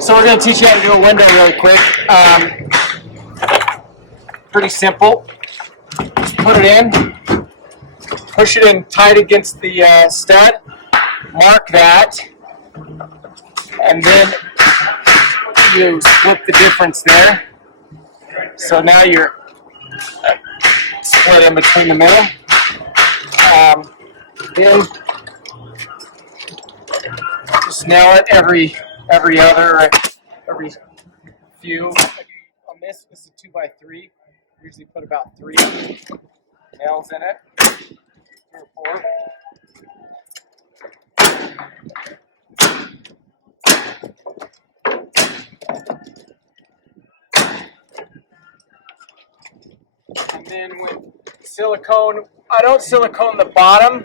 So we're going to teach you how to do a window really quick. Pretty simple. Just put it in, push it in tight against the stud, mark that, and then you split the difference there. So now you're split in between the middle. Then just nail it every few. On this is a 2x3. Usually put about 3 nails in it, 3 or 4. And then with silicone, I don't silicone the bottom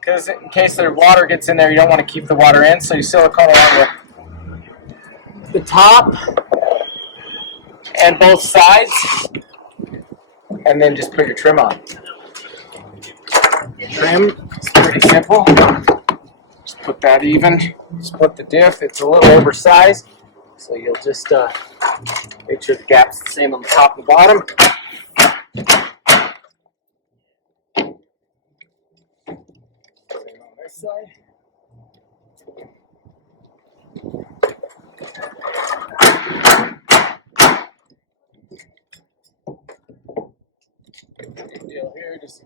because in case the water gets in there, you don't want to keep the water in. So you silicone along the top and both sides, and then just put your trim on. Trim is pretty simple. Just put that even. Split the diff. It's a little oversized, so you'll just make sure the gap's the same on the top and bottom. Same on this side. Big deal here, just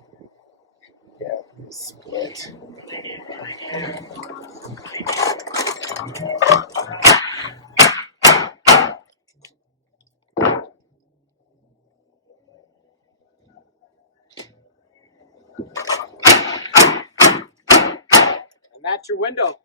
split. And that's your window.